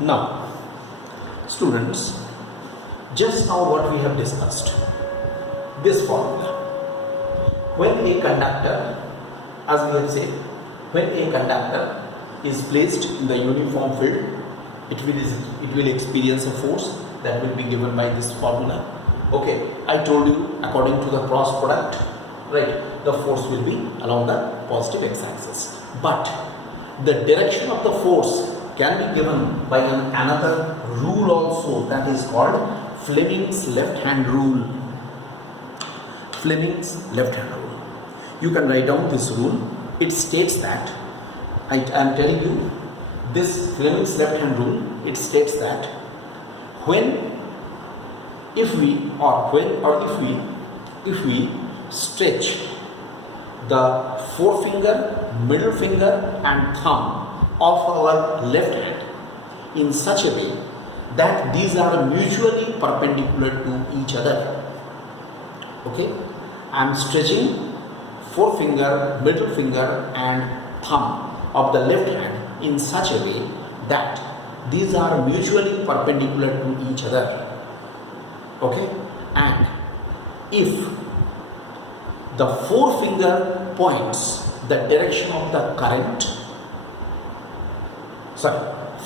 Now, students, just now what we have discussed, this formula. When a conductor, as we have said, when a conductor is placed in the uniform field, it will experience a force that will be given by this formula. Okay, I told you according to the cross product, right, the force will be along the positive x-axis. But the direction of the force can be given by another rule also, that is called Fleming's left hand rule. Fleming's left hand rule. You can write down this rule. It states that, I am telling you, this Fleming's left hand rule, it states that if we stretch the forefinger, middle finger and thumb of our left hand in such a way that these are mutually perpendicular to each other. Okay, I am stretching forefinger, middle finger and thumb of the left hand in such a way that these are mutually perpendicular to each other. Okay, and if the forefinger points the direction of the current,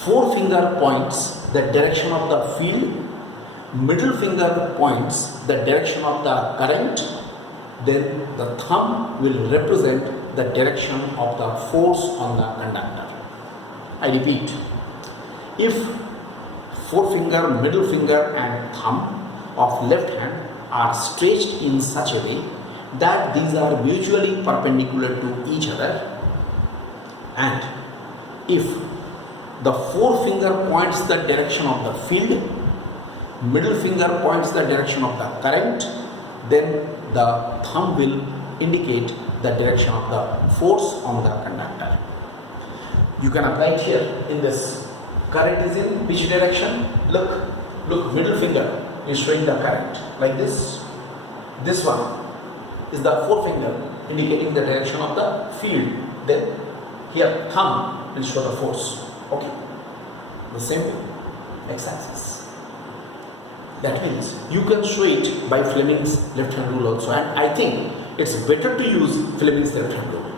forefinger points the direction of the field, middle finger points the direction of the current, then the thumb will represent the direction of the force on the conductor. I repeat, if forefinger, middle finger and thumb of left hand are stretched in such a way that these are mutually perpendicular to each other, and if the forefinger points the direction of the field, middle finger points the direction of the current, then the thumb will indicate the direction of the force on the conductor. You can apply it here in this. Current is in which direction? Look, middle finger is showing the current like this. This one is the forefinger indicating the direction of the field. Then here thumb will show the force. Okay, the same way, x-axis. That means you can show it by Fleming's left hand rule also, and I think it's better to use Fleming's left hand rule.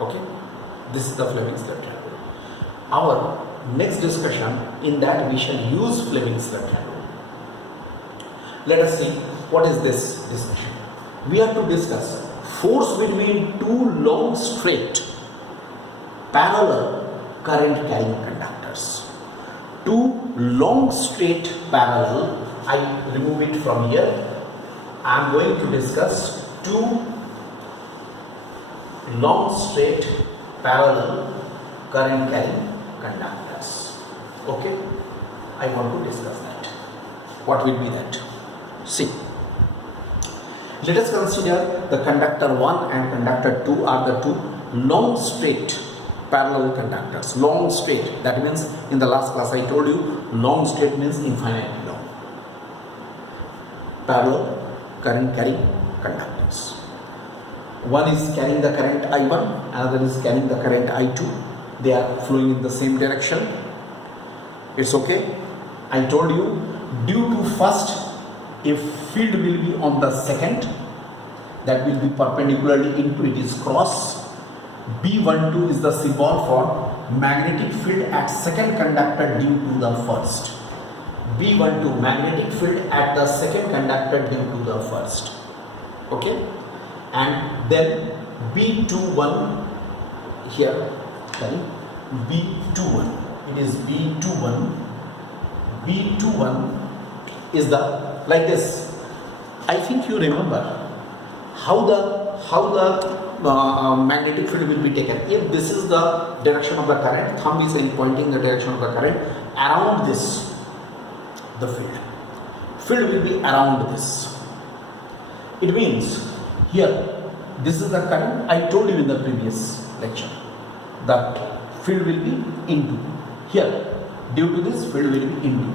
Okay, this is the Fleming's left hand rule. Our next discussion, in that we shall use Fleming's left hand rule. Let us see what is this discussion. We have to discuss force between two long straight parallel current carrying conductors. Two long straight parallel, I remove it from here. I am going to discuss two long straight parallel current carrying conductors. Okay, I want to discuss that. What will be that? See, let us consider the conductor 1 and conductor 2 are the two long straight parallel conductors. Long straight, that means in the last class I told you long straight means infinitely long. Parallel current carrying conductors. One is carrying the current I1, another is carrying the current I2. They are flowing in the same direction. It's okay. I told you, due to first, if field will be on the second, that will be perpendicularly into its cross. B12 is the symbol for magnetic field at second conductor due to the first. B12, magnetic field at the second conductor due to the first. Okay, and then B21 here, sorry, B21, it is B21. B21 is the, like this. I think you remember how the magnetic field will be taken. If this is the direction of the current, thumb is pointing the direction of the current, around this, the field will be around this. It means here, this is the current. I told you in the previous lecture, the field will be into. Here, due to this, field will be into.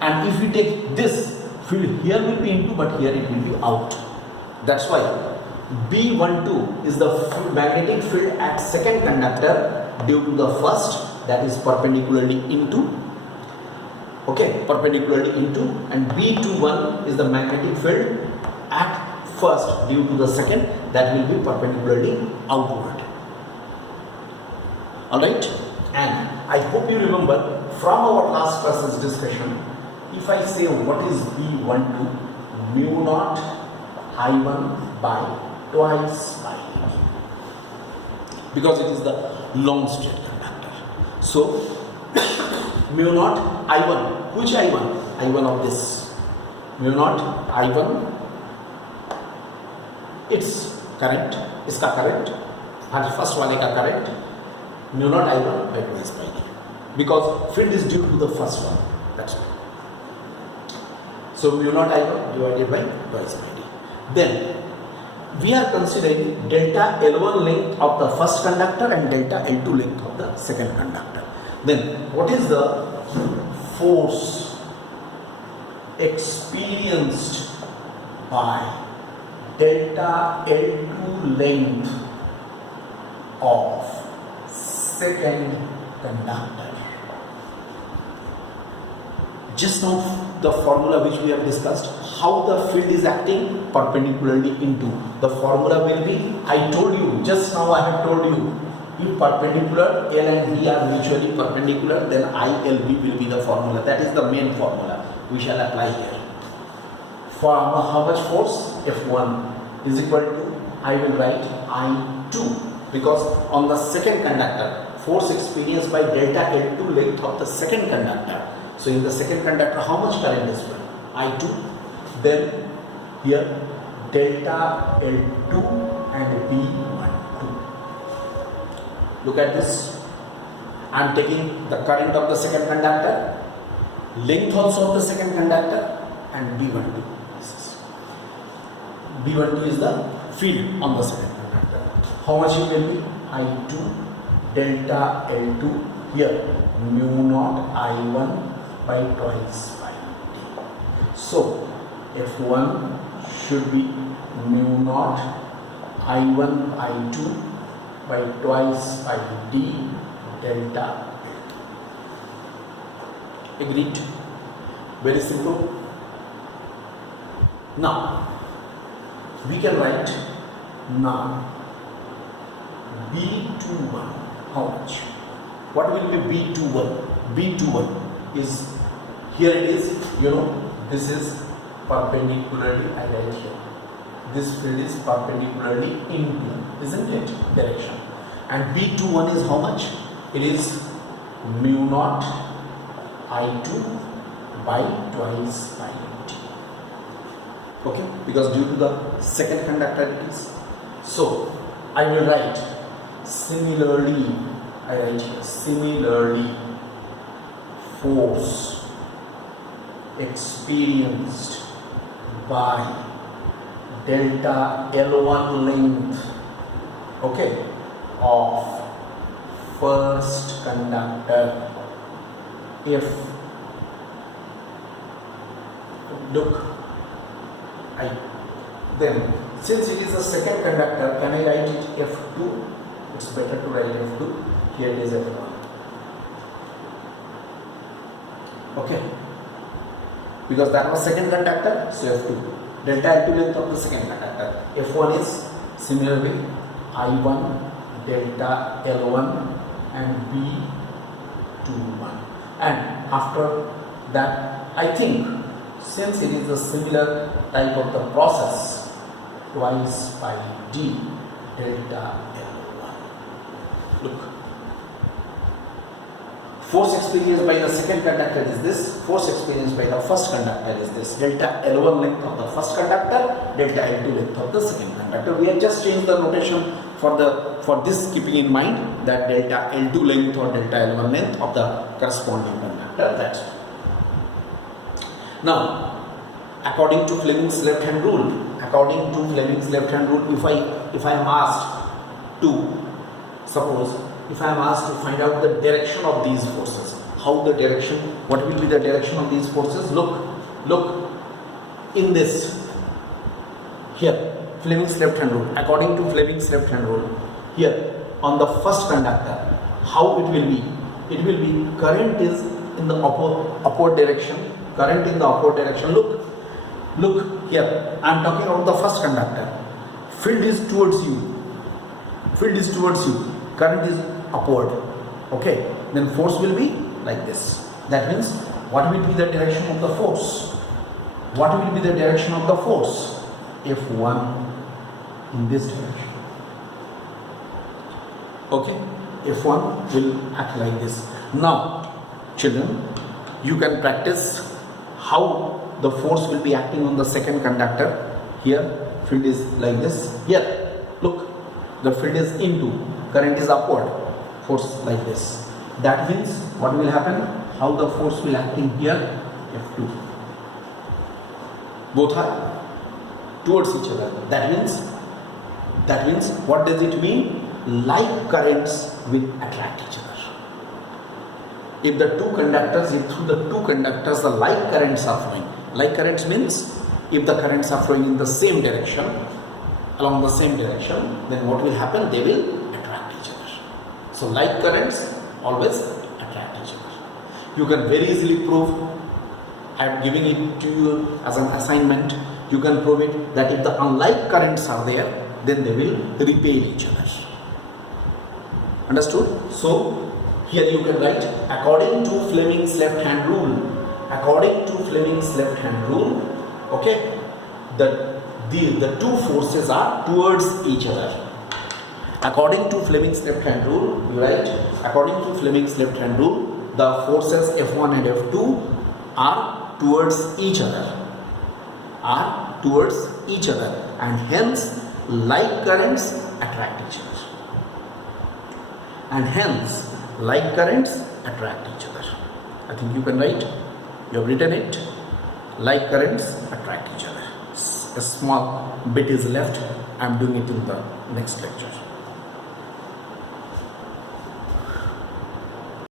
And if we take this, field here will be into, but here it will be out. That's why B12 is the magnetic field at second conductor due to the first, that is perpendicularly into, okay, perpendicularly into, and B21 is the magnetic field at first due to the second, that will be perpendicularly outward. Alright, and I hope you remember from our last class's discussion, if I say what is B12, mu naught I1 by twice by d, because it is the long straight conductor. So mu naught I1, which I1? I1 of this. Mu naught I1, its current, इसका current, first वाले का current, mu naught I1 by twice by d, because field is due to the first one. That's all. So mu naught I1 divided by twice by d. Then we are considering delta L1 length of the first conductor and delta L2 length of the second conductor. Then what is the force experienced by delta L2 length of second conductor? Just now the formula which we have discussed, how the field is acting perpendicularly into, the formula will be, I told you, just now I have told you, if perpendicular L and B are mutually perpendicular, then ILB will be the formula. That is the main formula we shall apply here. For how much force? F1 is equal to, I will write I2, because on the second conductor, force experienced by delta L2 length of the second conductor. So in the second conductor, how much current is flowing? I2. Then here delta L2 and B12. Look at this. I am taking the current of the second conductor, length also of the second conductor, and B12. B12 is the field on the second conductor. How much it will be? I2 delta L2 here mu naught I1 by twice by d. So F1 should be mu naught I1 I2 by twice by d delta. Agreed? Very simple. Now we can write now B21. How much? What will be B21? B21 is, here it is, this is perpendicularly, I write here. This field is perpendicularly into, isn't it? Direction. And B21 is how much? It is mu naught I2 by twice by d. Okay? Because due to the second conductor it is. So I will write similarly, I write here, similarly force experienced by delta L1 length, okay, of first conductor, if, look, then since it is a second conductor, can I write it F2? It's better to write F2. Here it is F1. Okay, because that was second conductor, so F2. Delta L2 length of the second conductor. F1 is similarly I1 delta L1 and B21. And after that, I think since it is a similar type of the process, twice by d delta L1. Look. Force experienced by the second conductor is this, force experienced by the first conductor is this, delta L1 length of the first conductor, delta L2 length of the second conductor. We have just changed the notation for this, keeping in mind that delta L2 length or delta L1 length of the corresponding conductor. That's all. Now, according to Fleming's left hand rule, if I am asked to, suppose if I am asked to find out the direction of these forces, what will be the direction of these forces? Look in this, here, Fleming's left hand rule. According to Fleming's left hand rule, here on the first conductor, how it will be? it will be current is in the upward direction. Current in the upward direction. Look here. I am talking about the first conductor. Field is towards you. Field is towards you. Current is upward. Okay. Then force will be like this. That means what will be the direction of the force? What will be the direction of the force? F1 in this direction. Okay. F1 will act like this. Now, children, you can practice how the force will be acting on the second conductor. Here, field is like this. Here, look, the field is into, current is upward, force like this. That means what will happen? How the force will acting here? F2. Both are towards each other. That means what does it mean? Like currents will attract each other. If through the two conductors the like currents are flowing. Like currents means if the currents are flowing in the same direction, along the same direction, then what will happen? They will attract each other. So like currents always attract each other. You can very easily prove, I am giving it to you as an assignment, you can prove it that if the unlike currents are there, then they will repel each other. Understood? So here you can write, according to Fleming's left hand rule. According to Fleming's left hand rule, okay, the two forces are towards each other. According to Fleming's left hand rule, you write, according to Fleming's left hand rule, the forces F1 and F2 are towards each other. And hence like currents attract each other. I think you can write. You have written it. Like currents attract each other. A small bit is left. I am doing it in the next lecture.